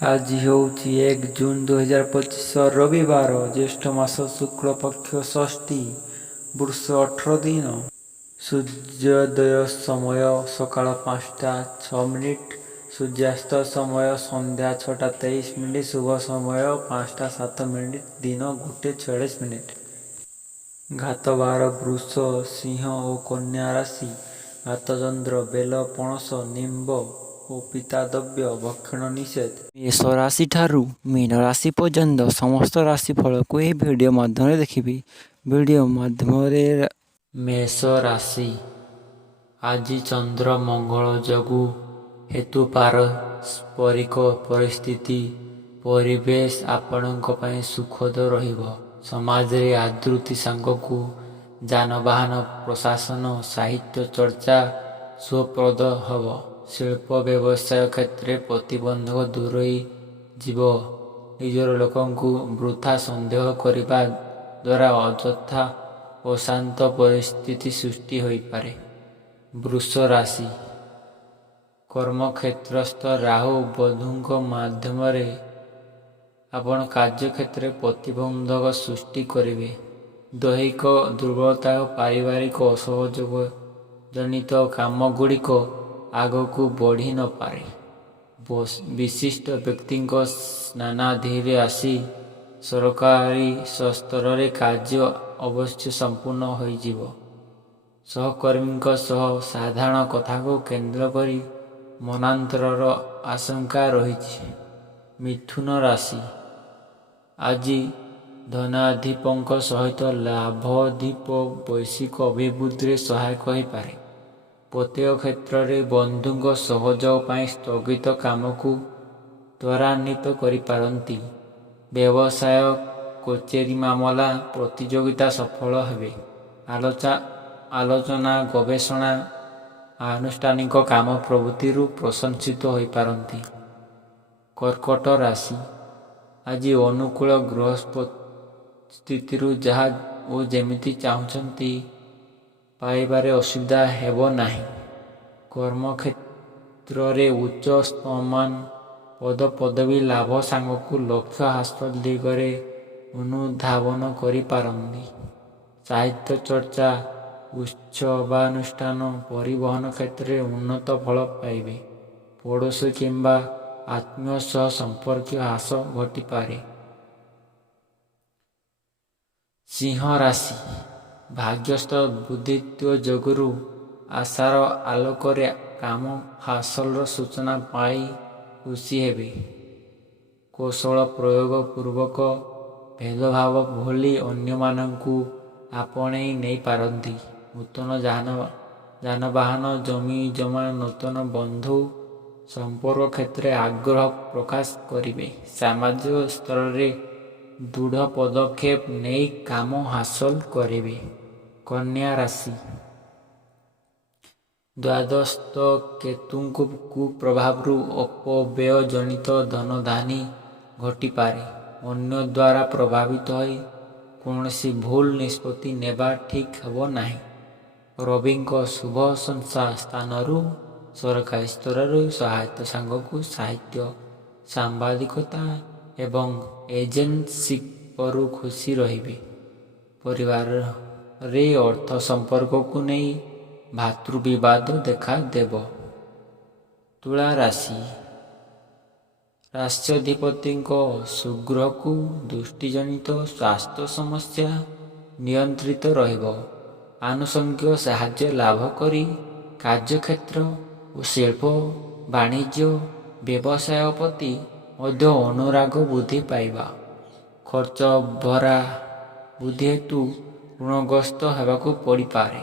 आज ହେଉଛି 1 ଜୁନ୍ 2025 ରବିବାର ଜ୍ୟେଷ୍ଠ ମାସ ଶୁକ୍ଳପକ୍ଷ ଷଷ୍ଠୀ ବୃଷ 18 ଦିନ। ସୂର୍ଯ୍ୟୋଦୟ ସମୟ ସକାଳ 5ଟା 6 ମିନିଟ୍। ସୂର୍ଯ୍ୟାସ୍ତ ସମୟ ସନ୍ଧ୍ୟା 6ଟା 23 ମିନିଟ୍। ଶୁଭ ସମୟ 5ଟା 7 ମିନିଟ୍। ଦିନ 1ଟା 46 ମିନିଟ୍। ଘାତବାର ବୃଷ ସିଂହ ଓ କନ୍ୟା ରାଶି। ଘାତଚନ୍ଦ୍ର ବେଲ ପଣସ ନିମ୍ବ ଓ ପିତାଦ୍ରବ୍ୟ ଭକ୍ଷଣ ନିଷେଧ। ମେଷ ରାଶିଠାରୁ ମୀନ ରାଶି ପର୍ଯ୍ୟନ୍ତ ସମସ୍ତ ରାଶିଫଳକୁ ଏହି ଭିଡ଼ିଓ ମାଧ୍ୟମରେ ଦେଖିବି। ଭିଡ଼ିଓ ମାଧ୍ୟମରେ ମେଷ ରାଶି। ଆଜି ଚନ୍ଦ୍ର ମଙ୍ଗଳ ଯୋଗୁଁ ହେତୁ ପାରସ୍ପରିକ ପରିସ୍ଥିତି ପରିବେଶ ଆପଣଙ୍କ ପାଇଁ ସୁଖଦ ରହିବ। ସମାଜରେ ଆଦୃତି ସାଙ୍ଗକୁ ଯାନବାହନ ପ୍ରଶାସନ ସାହିତ୍ୟ ଚର୍ଚ୍ଚା ସୁପ୍ରଦ ହେବ। ଶିଳ୍ପ ବ୍ୟବସାୟ କ୍ଷେତ୍ରରେ ପ୍ରତିବନ୍ଧକ ଦୂରେଇ ଯିବ। ନିଜର ଲୋକଙ୍କୁ ବୃଥା ସନ୍ଦେହ କରିବା ଦ୍ୱାରା ଅଯଥା ଅଶାନ୍ତ ପରିସ୍ଥିତି ସୃଷ୍ଟି ହୋଇପାରେ। ବୃଷ ରାଶି। କର୍ମକ୍ଷେତ୍ରସ୍ଥ ରାହୁ ବନ୍ଧୁଙ୍କ ମାଧ୍ୟମରେ ଆପଣ କାର୍ଯ୍ୟକ୍ଷେତ୍ରରେ ପ୍ରତିବନ୍ଧକ ସୃଷ୍ଟି କରିବେ। ଦୈହିକ ଦୁର୍ବଳତା ଓ ପାରିବାରିକ ଅସହଯୋଗ ଜନିତ କାମଗୁଡ଼ିକ ଆଗକୁ ବଢ଼ି ନପାରେ। ବିଶିଷ୍ଟ ବ୍ୟକ୍ତିଙ୍କ ସ୍ନାନାଧିରେ ଆସି ସରକାରୀ ସ୍ତରରେ କାର୍ଯ୍ୟ ଅବଶ୍ୟ ସମ୍ପୂର୍ଣ୍ଣ ହୋଇଯିବ। ସହକର୍ମୀଙ୍କ ସହ ସାଧାରଣ କଥାକୁ କେନ୍ଦ୍ର କରି ମନାନ୍ତରର ଆଶଙ୍କା ରହିଛି। ମିଥୁନ ରାଶି। ଆଜି ଧନାଧିପଙ୍କ ସହିତ ଲାଭାଧିପ ବୈଶ୍ୱିକ ଅଭିବୃଦ୍ଧିରେ ସହାୟକ ହୋଇପାରେ। ପ୍ରତ୍ୟେକ କ୍ଷେତ୍ରରେ ବନ୍ଧୁଙ୍କ ସହଯୋଗ ପାଇଁ ସ୍ଥଗିତ କାମକୁ ତ୍ୱରାନ୍ୱିତ କରିପାରନ୍ତି। ବ୍ୟବସାୟ କଚେରୀ ମାମଲା ପ୍ରତିଯୋଗିତା ସଫଳ ହେବେ। ଆଲୋଚନା ଗବେଷଣା ଆନୁଷ୍ଠାନିକ କାମ ପ୍ରଭୃତିରୁ ପ୍ରଶଂସିତ ହୋଇପାରନ୍ତି। କର୍କଟ ରାଶି। ଆଜି ଅନୁକୂଳ ଗୃହ ସ୍ଥିତିରୁ ଯାହା ଓ ଯେମିତି ଚାହୁଁଛନ୍ତି ପାଇବାରେ ଅସୁବିଧା ହେବ ନାହିଁ। କର୍ମକ୍ଷେତ୍ରରେ ଉଚ୍ଚ ସମ୍ମାନ ପଦପଦବୀ ଲାଭ ସାଙ୍ଗକୁ ଲକ୍ଷ୍ୟ ହାସଲ ଦିଗରେ ଅନୁଧାବନ କରିପାରନ୍ତି। ସାହିତ୍ୟ ଚର୍ଚ୍ଚା ଉତ୍ସବାନୁଷ୍ଠାନ ପରିବହନ କ୍ଷେତ୍ରରେ ଉନ୍ନତ ଫଳ ପାଇବେ। ପଡ଼ୋଶୀ କିମ୍ବା ଆତ୍ମୀୟ ସହ ସମ୍ପର୍କୀୟ ହ୍ରାସ ଘଟିପାରେ। ସିଂହ ରାଶି। ଭାଗ୍ୟସ୍ଥ ବୁଦ୍ଧିତ୍ୱ ଯୋଗୁଁ ଆଶାର ଆଲୋକରେ କାମ ହାସଲର ସୂଚନା ପାଇ ଖୁସି ହେବେ। କୌଶଳ ପ୍ରୟୋଗ ପୂର୍ବକ ଭେଦଭାବ ଭୁଲି ଅନ୍ୟମାନଙ୍କୁ ଆପଣେଇ ନେଇପାରନ୍ତି। ନୂତନ ଯାନବାହନ ଜମିଜମା ନୂତନ ବନ୍ଧୁ ସମ୍ପର୍କ କ୍ଷେତ୍ରରେ ଆଗ୍ରହ ପ୍ରକାଶ କରିବେ। ସାମାଜିକ ସ୍ତରରେ ଦୃଢ଼ ପଦକ୍ଷେପ ନେଇ କାମ ହାସଲ କରିବେ। କନ୍ୟା ରାଶି। ଦ୍ୱାଦଶସ୍ଥ କେତୁଙ୍କ କୁପ୍ରଭାବରୁ ଅପବ୍ୟୟ ଜନିତ ଧନହାନି ଘଟିପାରେ। ଅନ୍ୟ ଦ୍ୱାରା ପ୍ରଭାବିତ ହୋଇ କୌଣସି ଭୁଲ ନିଷ୍ପତ୍ତି ନେବା ଠିକ୍ ହେବ ନାହିଁ। ରବିଙ୍କ ଶୁଭ ସ୍ଥାନରୁ ସରକାରୀ ସ୍ତରରୁ ସହାୟତା ସାଙ୍ଗକୁ ସାହିତ୍ୟ ସାମ୍ବାଦିକତା ଏବଂ ଏଜେନ୍ସିରୁ ଖୁସି ରହିବେ। ପରିବାରରେ ଅର୍ଥ ସମ୍ପର୍କକୁ ନେଇ ଭାତୃବିବାଦ ଦେଖାଦେବ। ତୁଳା ରାଶି। ରାଶ୍ୟାଧିପତିଙ୍କ ସୁଗ୍ରହକୁ ଦୃଷ୍ଟିଜନିତ ସ୍ୱାସ୍ଥ୍ୟ ସମସ୍ୟା ନିୟନ୍ତ୍ରିତ ରହିବ। ଆନୁଷଙ୍ଗିକ ସାହାଯ୍ୟ ଲାଭ କରି କାର୍ଯ୍ୟକ୍ଷେତ୍ର ଓ ଶିଳ୍ପ ବାଣିଜ୍ୟ ବ୍ୟବସାୟ ପ୍ରତି ମଧ୍ୟ ଅନୁରାଗ ବୃଦ୍ଧି ପାଇବ। ଖର୍ଚ୍ଚ ଭରା ବୃଦ୍ଧି ହେତୁ ଋଣଗ୍ରସ୍ତ ହେବାକୁ ପଡ଼ିପାରେ।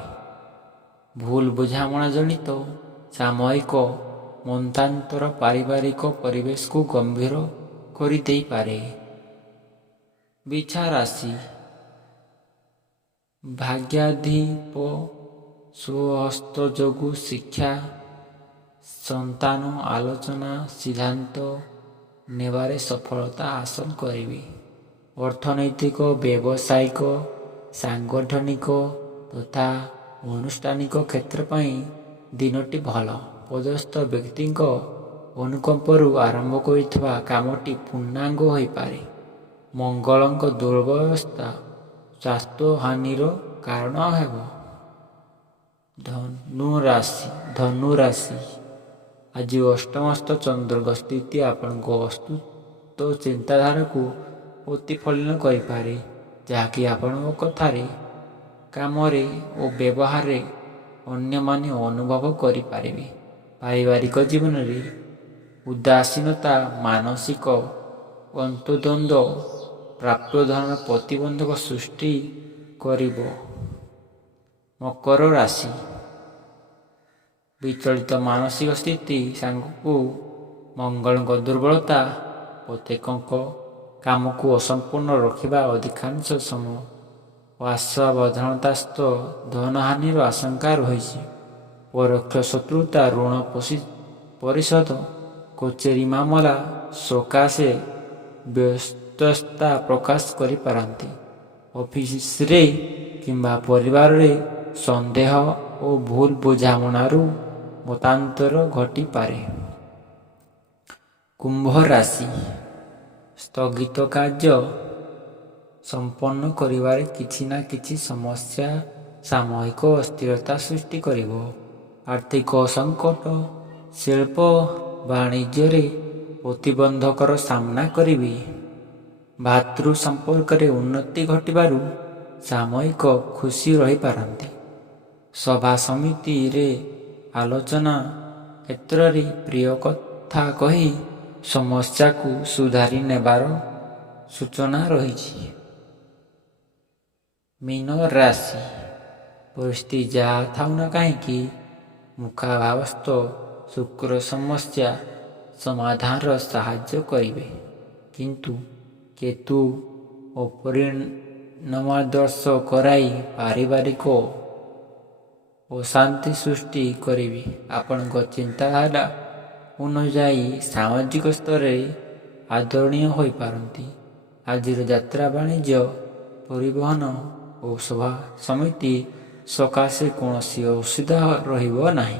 ଭୁଲ ବୁଝାମଣା ଜନିତ ସାମୟିକ ମତାନ୍ତର ପାରିବାରିକ ପରିବେଶକୁ ଗମ୍ଭୀର କରିଦେଇପାରେ। ବିଛା ରାଶି। ଭାଗ୍ୟାଧିପ ସ୍ୱହସ୍ତ ଯୋଗୁଁ ଶିକ୍ଷା ସନ୍ତାନ ଆଲୋଚନା ସିଦ୍ଧାନ୍ତ ନେବାରେ ସଫଳତା ହାସଲ କରିବେ। ଅର୍ଥନୈତିକ ବ୍ୟବସାୟିକ ସାଂଗଠନିକ ତଥା ଆନୁଷ୍ଠାନିକ କ୍ଷେତ୍ର ପାଇଁ ଦିନଟି ଭଲ। ପଦସ୍ଥ ବ୍ୟକ୍ତିଙ୍କ ଅନୁକମ୍ପରୁ ଆରମ୍ଭ କରିଥିବା କାମଟି ପୂର୍ଣ୍ଣାଙ୍ଗ ହୋଇପାରେ। ମଙ୍ଗଳଙ୍କ ଦୁରବସ୍ଥା ସ୍ୱାସ୍ଥ୍ୟହାନିର କାରଣ ହେବ। ଧନୁରାଶି ଆଜି ଅଷ୍ଟମସ୍ଥ ଚନ୍ଦ୍ରଙ୍କ ସ୍ଥିତି ଆପଣଙ୍କ ଅସ୍ତୁତ ଚିନ୍ତାଧାରାକୁ ପ୍ରତିଫଳନ କରିପାରେ, ଯାହାକି ଆପଣଙ୍କ କଥାରେ, କାମରେ ଓ ବ୍ୟବହାରରେ ଅନ୍ୟମାନେ ଅନୁଭବ କରିପାରିବେ। ପାରିବାରିକ ଜୀବନରେ ଉଦାସୀନତା, ମାନସିକ ଅନ୍ତର୍ଦ୍ୱନ୍ଦ୍ୱ, ପ୍ରାପ୍ୟଧନ ପ୍ରତିବନ୍ଧକ ସୃଷ୍ଟି କରିବ। ମକର ରାଶି ବିଚଳିତ ମାନସିକ ସ୍ଥିତି ସାଙ୍ଗକୁ ମଙ୍ଗଳଙ୍କ ଦୁର୍ବଳତା ପ୍ରତ୍ୟେକଙ୍କ କାମକୁ ଅସମ୍ପୂର୍ଣ୍ଣ ରଖିବା ଅଧିକାଂଶ ସମୟ ଅସାବଧାନତାସ୍ଥ ଧନହାନିର ଆଶଙ୍କା ରହିଛି। ପରୋକ୍ଷ ଶତ୍ରୁତା, ଋଣ ପରିଶୋଧ, କଚେରୀ ମାମଲା ସକାଶେ ବ୍ୟସ୍ତତା ପ୍ରକାଶ କରିପାରନ୍ତି। ଅଫିସରେ କିମ୍ବା ପରିବାରରେ ସନ୍ଦେହ ଓ ଭୁଲ ବୁଝାମଣାରୁ ମତାନ୍ତର ଘଟିପାରେ। କୁମ୍ଭ ରାଶି ସ୍ଥଗିତ କାର୍ଯ୍ୟ ସମ୍ପନ୍ନ କରିବାରେ କିଛି ନା କିଛି ସମସ୍ୟା ସାମୟିକ ଅସ୍ଥିରତା ସୃଷ୍ଟି କରିବ। ଆର୍ଥିକ ସଙ୍କଟ, ଶିଳ୍ପ ବାଣିଜ୍ୟରେ ପ୍ରତିବନ୍ଧକର ସାମ୍ନା କରିବେ। ଭାତୃ ସମ୍ପର୍କରେ ଉନ୍ନତି ଘଟିବାରୁ ସାମୟିକ ଖୁସି ରହିପାରନ୍ତି। ସଭା ସମିତିରେ ଆଲୋଚନା କ୍ଷେତ୍ରରେ ପ୍ରିୟ କଥା କହି ସମସ୍ୟାକୁ ସୁଧାରି ନେବାର ସୂଚନା ରହିଛି। ମୀନ ରାଶି ପରିସ୍ଥିତି ଯାହା ଥାଉନା କାହିଁକି ମୁଖାଭାବସ୍ଥ ଶୁକ୍ର ସମସ୍ୟା ସମାଧାନର ସାହାଯ୍ୟ କରିବେ, କିନ୍ତୁ କେତୁ ଅପରିଣାମଦର୍ଶ କରାଇ ପାରିବାରିକ ଅଶାନ୍ତି ସୃଷ୍ଟି କରିବେ। ଆପଣଙ୍କ ଚିନ୍ତାଧାରା ଅନୁଯାୟୀ ସାମାଜିକ ସ୍ତରରେ ଆଦରଣୀୟ ହୋଇପାରନ୍ତି। ଆଜିର ଯାତ୍ରା, ବାଣିଜ୍ୟ, ପରିବହନ ଓ ସଭା ସମିତି ସକାଶେ କୌଣସି ଅସୁବିଧା ରହିବ ନାହିଁ।